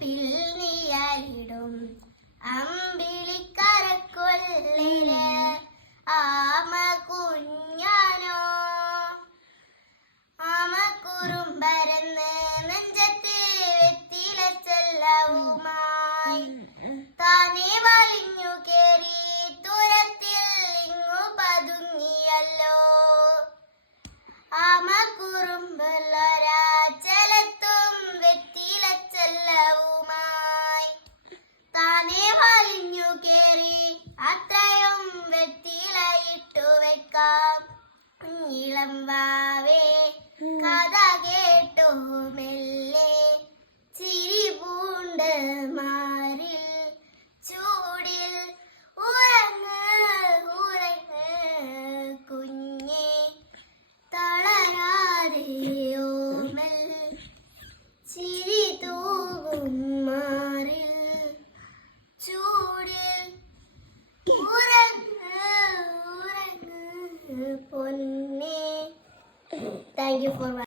കരപ്പിൽ നീയായിടും അമ്പിളിക്കരക്കൊല്ലിന് ആമ കുഞ്ഞാനോ ആമ കുറുമ്പരന്ന് നെഞ്ചത്തെ വെത്തിലച്ചെല്ലവുമായി താനെ വലിഞ്ഞു കേറി തുരത്തിൽ ഇങ്ങു പതുങ്ങിയല്ലോ. ആമ കുറുമ്പുള്ളൊരാച്ചലത്തും വെത്തിലച്ചെല്ലവുമായി താനെ വലിഞ്ഞു കേറി അത്രയും വെത്തിലയിട്ടു വെക്കാം. ഇളം വാവേ കഥ കേട്ടു മെല്ലെ ചിരി പൂണ്ട് മാറിൽ ചൂടിൽ ഉറങ്ങ് ഉറങ്ങ് കുഞ്ഞേ തളരാതെ ഓമൽ ചിരി തൂവും മാറിൽ ചൂടിൽ ഉറങ്ങ് ഉറങ്ങ് പൊന്നേ. Thank you for watching.